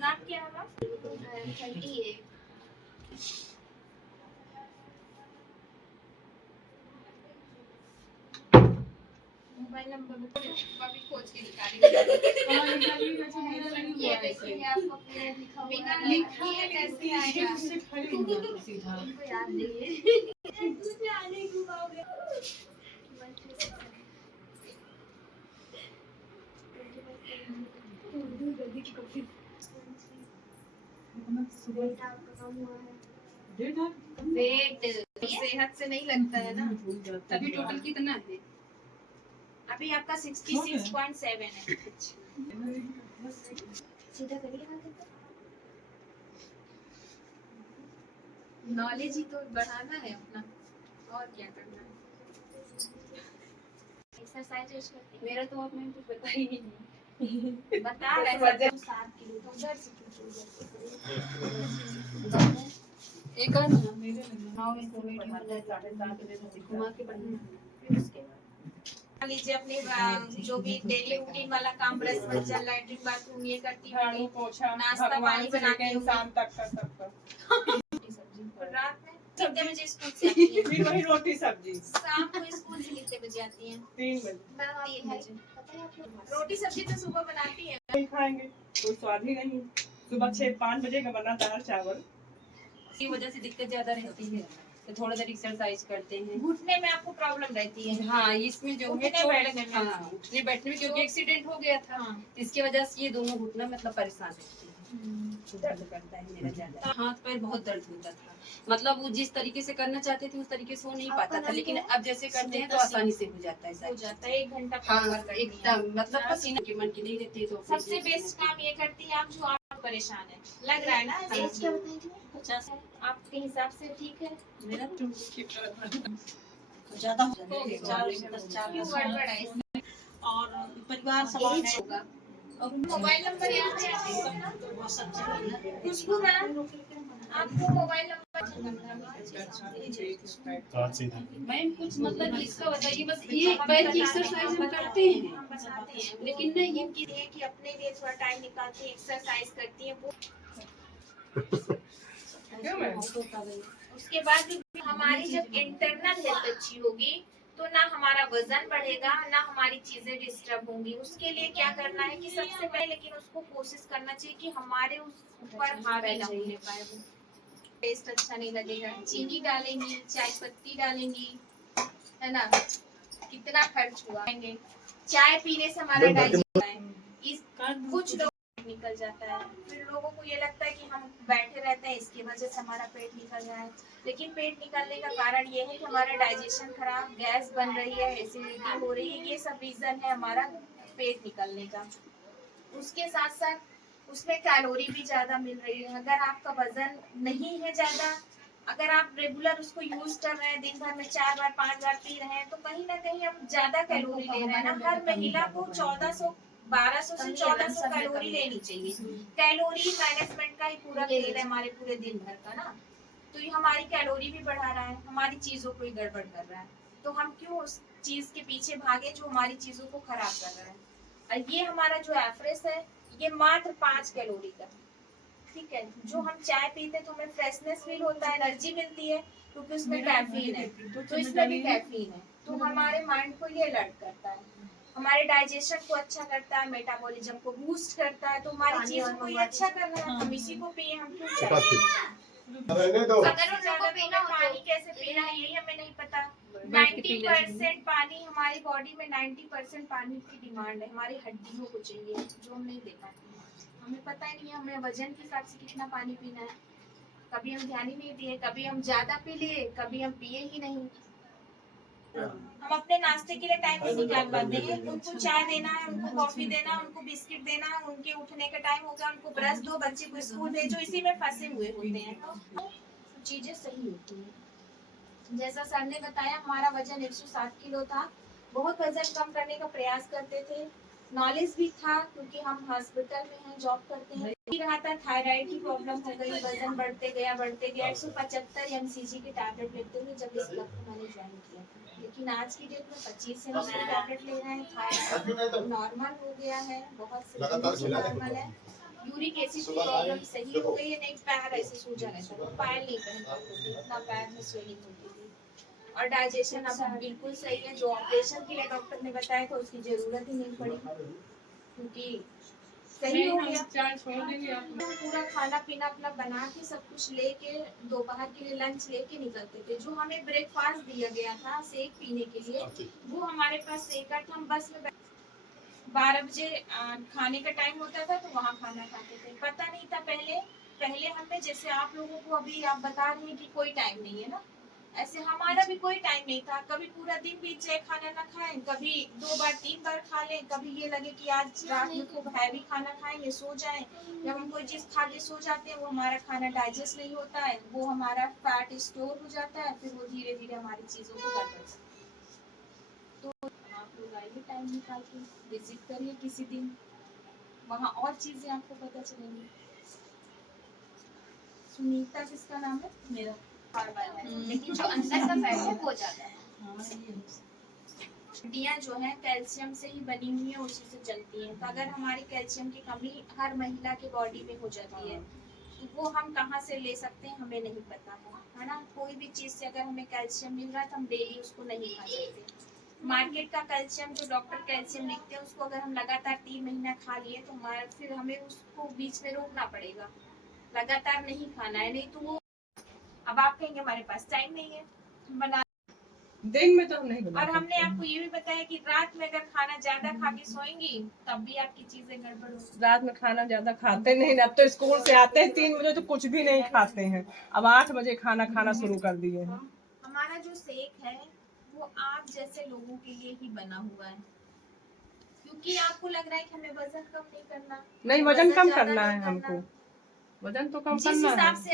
नाम क्या है मैम? 38। मोबाइल नंबर अभी खोज के निकालेंगे। ये देखिए आपका पूरा लिखा हुआ बिना लिखा है कैसे आएगा? उनको याद नहीं है। तुझे आने को बाबू। वेट सेहत से नहीं लगता है ना। तभी टोटल कितना है? अभी आपका 66.7 है। सीधा करिए नॉलेज ही तो बढ़ाना है अपना, और क्या करना है। एक्सरसाइज मेरा तो आपने कुछ बता ही नहीं। बता रहे 7 किलो तो उधर से एक और नाउ में वीडियो घुमा के बढ़ना। लीजिए अपने जो भी डेली रूटीन वाला काम, ब्रश बच्चा, लैट्रिन बाथरूम ये करती हूँ, नाश्ता पानी बनाती हूँ शाम तक का सबका। रात में कितने बजे स्कूल से आती है? फिर वही रोटी सब्जी। शाम को स्कूल से कितने बजे आती हैं? 3 बजे। 3 बजे। रोटी सब्जी तो सुबह बनाती है। नहीं खाएंगे, कोई स्वाद ही नहीं। सुबह 6-5 बजे का बना दाल चावल। इसी वजह से दिक्कत ज्यादा रहती है, तो थोड़ा देर एक्सरसाइज करते हैं। घुटने में आपको प्रॉब्लम रहती है? हाँ, इसमें जो है उठने बैठने में क्योंकि एक्सीडेंट हो गया था, इसकी वजह से ये दोनों घुटना मतलब परेशान रहती है। दर्द करता है मेरा ज्यादा, हाथ पैर बहुत दर्द होता था। मतलब वो जिस तरीके से करना चाहते थे उस तरीके से हो नहीं पाता था, लेकिन अब जैसे करते हैं तो आसानी से हो जाता है। 1 घंटा एकदम मतलब पसीना के मन की नहीं रहती है। तो सबसे बेस्ट काम ये करती है आप जो आप परेशान है, लग रहा है ना? एज क्या बताइए? 50 आपके हिसाब से ठीक है? मेरा तो ज्यादा हो जाता है, 4 है और परिवार सब होगा। और मोबाइल नंबर याद है खुशबू मैम? आपको मोबाइल नंबर मैम कुछ मतलब इसका बताइए, बस ये पैर की एक्सरसाइज हम करते हैं, लेकिन नहीं ये कि अपने लिए थोड़ा टाइम निकालती है, एक्सरसाइज करती है वो। उसके बाद हमारी जब इंटरनल हेल्थ अच्छी होगी तो ना हमारा वजन बढ़ेगा, ना हमारी चीजें डिस्टर्ब होंगी। उसके लिए क्या करना है कि सबसे पहले लेकिन उसको कोशिश करना चाहिए कि हमारे उस ऊपर हावी ना होने पाए वो। टेस्ट अच्छा नहीं लगेगा, चीनी डालेंगी, चाय पत्ती डालेंगी, है ना? कितना खर्च हुआ। चाय पीने से हमारा डाइजेशन है, कुछ लोग निकल जाता है, फिर लोगों को ये लगता है कि हम बैठे रहते हैं इसकी वजह से हमारा पेट निकल रहा है। लेकिन पेट निकलने का कारण ये है कि हमारा डाइजेशन खराब, गैस बन रही है, एसिडिटी हो रही है, ये सब रीजन है हमारा पेट निकलने का। उसके साथ साथ उसमें कैलोरी भी ज्यादा मिल रही है। अगर आपका वजन नहीं है ज्यादा, अगर आप रेगुलर उसको यूज कर रहे हैं, दिन भर में 4 बार 5 बार पी रहे हैं, तो कहीं ना कहीं हम ज्यादा कैलोरी ले रहे हैं ना। हर महिला को 1200 से 1400 कैलोरी लेनी चाहिए। कैलोरी मैनेजमेंट का ही पूरा खेल है हमारे पूरे दिन भर का ना। तो ये हमारी कैलोरी भी बढ़ा रहा है, हमारी चीजों को ही गड़बड़ कर रहा है। तो हम क्यों उस चीज के पीछे भागे जो हमारी चीजों को खराब कर रहा है। और ये हमारा जो एवरेज है ये मात्र 5 कैलोरी का, ठीक है। जो हम चाय पीते तो हमें फ्रेशनेस फील होता है, एनर्जी मिलती है, क्योंकि उसमें कैफीन है, तो इसमें भी कैफीन है, तो हमारे माइंड को ये अलर्ट करता है, हमारे डाइजेशन को अच्छा करता है, मेटाबॉलिज्म को बूस्ट करता है। तो हमारी चीजों को ये अच्छा कर रहा है, हम इसी को पिए, हम क्यों चाय पानी कैसे पीना है यही हमें नहीं पता। 90% पानी हमारी बॉडी में 90% पानी की डिमांड है, हमारी हड्डियों को चाहिए, जो हम नहीं दे पाते। हमें पता ही नहीं है हमें वजन के हिसाब से कितना पानी पीना है, कभी हम ध्यान ही नहीं दिए, कभी हम ज्यादा पी लिए, कभी हम पिए ही नहीं। हम अपने नाश्ते के लिए टाइम नहीं निकाल पाते हैं। उनको चाय देना है, उनको कॉफी देना, उनको बिस्किट देना, उनके उठने का टाइम होगा, उनको ब्रश दो, बच्चे को स्कूल भेजो, इसी में फंसे हुए होते हैं। चीजें सही होती हैं। जैसा सर ने बताया हमारा वजन 107 किलो था, बहुत वजन कम करने का प्रयास करते थे, नॉलेज भी था क्योंकि हम हॉस्पिटल में हैं, जॉब करते हैं। भी रहा था, थायराइड की प्रॉब्लम हो गई, वजन बढ़ते गया 175 mcg की टैबलेट लेते हुए जब इस क्लब को मैंने ज्वाइन किया था। लेकिन आज की डेट में 25 mg की टैबलेट ले रहे हैं, थायराइड नॉर्मल हो गया है, बहुत से नॉर्मल है। यूरिक एसिड की प्रॉब्लम सही हो गई है, नहीं पैर ऐसे सूजा रहता था, पैर नहीं पहन पाते थे, इतना पैर में स्वेलिंग होती थी। और डाइजेशन अब बिल्कुल सही है, जो ऑपरेशन के लिए डॉक्टर ने बताया था उसकी जरूरत ही नहीं पड़ी क्योंकि सही हो गया। पूरा खाना पीना अपना बना के सब कुछ लेके दोपहर के लिए लंच लेके निकलते थे। जो हमें ब्रेकफास्ट दिया गया था शेक पीने के लिए, वो हमारे पास शेकर था। हम बस में 12 बजे खाने का टाइम होता था तो वहाँ खाना खाते थे। पता नहीं था पहले हमें, जैसे आप लोगों को अभी आप बता रहे हैं कि कोई टाइम नहीं है ना, ऐसे हमारा भी कोई टाइम नहीं था। कभी पूरा दिन बीत जाए खाना ना खाएं, कभी 2 बार 3 बार खा लें, कभी ये लगे कि आज रात में खूब हैवी खाना खाएंगे, सो जाएं। जब हम कोई चीज खा के सो जाते हैं वो हमारा खाना डाइजेस्ट नहीं होता है, वो हमारा फैट स्टोर हो जाता है, फिर वो धीरे धीरे हमारी चीजों को कर देता है। तो आप लोग आइए, टाइम निकाल के विजिट करिए किसी दिन, वहाँ और चीजें आपको पता चलेंगी। सुनीता किसका नाम है? मेरा नॉर्मल है, लेकिन जो अंदर का फैट है वो ज्यादा है। हड्डियां जो है कैल्शियम से ही बनी हुई है, उसी से चलती हैं। तो अगर हमारी कैल्शियम की कमी हर महिला के बॉडी में हो जाती है तो वो हम कहाँ से ले सकते हैं हमें नहीं पता है ना। कोई भी चीज से अगर हमें कैल्शियम मिल रहा है तो हम डेली उसको नहीं खा सकते। मार्केट का कैल्शियम जो डॉक्टर कैल्शियम लिखते हैं उसको अगर हम लगातार 3 महीना खा लिए तो हमारा फिर हमें उसको बीच में रोकना पड़ेगा, लगातार नहीं खाना है, नहीं तो वो अब आप कहेंगे हमारे पास टाइम नहीं है बना दिन में तो हम नहीं बना और सकते। हमने आपको ये भी बताया कि रात में अगर खाना ज्यादा खा के सोएंगी तब भी आपकी चीजें गड़बड़ होगी। रात में खाना ज्यादा खाते नहीं, अब तो स्कूल से आते हैं 3 बजे तो कुछ भी नहीं खाते हैं, अब 8 बजे खाना खाना शुरू कर दिए हैं। हमारा जो शेक है वो आप जैसे लोगों के लिए ही बना हुआ है, क्योंकि आपको लग रहा है कि हमें वजन कम नहीं करना, नहीं, वजन कम ज्यादा करना है नहीं हमको, वजन तो कम जिस करना है। हिसाब से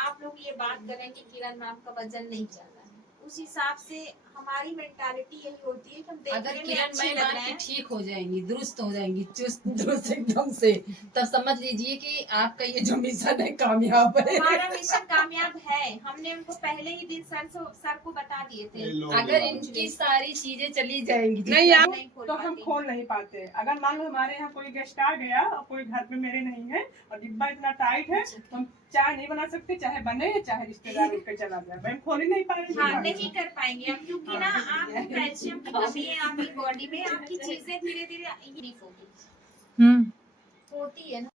आप लोग ये बात करें कि किरण मैम का वजन नहीं ज्यादा है, उस हिसाब से हमारी मेंटालिटी यही होती है कि हम अगर देखने में किरण अच्छी मैम लग रहे आपकी हैं। ठीक हो जाएंगी, दुरुस्त हो जाएंगी, चुस्त दुरुस्त एकदम से, तब समझ लीजिए कि आपका ये जो मिशन है कामयाब है। हमारा मिशन कामयाब है, हमने उनको पहले ही दिन सर को बता दिए थे। अगर इनकी सारी चीजें चली जाएंगी नहीं आप आप नहीं खोल तो हम पाते। खोल नहीं पाते। अगर मान लो हमारे यहाँ कोई गेस्ट आ गया और कोई घर पे मेरे नहीं है और डिब्बा इतना टाइट है तो हम चाय नहीं बना सकते, चाहे बने चाहे रिश्तेदार उठ के चला जाए, हम खोल ही नहीं पाएंगे। हाँ नहीं कर पाएंगे आप, क्योंकि ना आपको कैल्शियम की कमी है आपकी बॉडी में, आपकी चीजें धीरे धीरे होती है ना।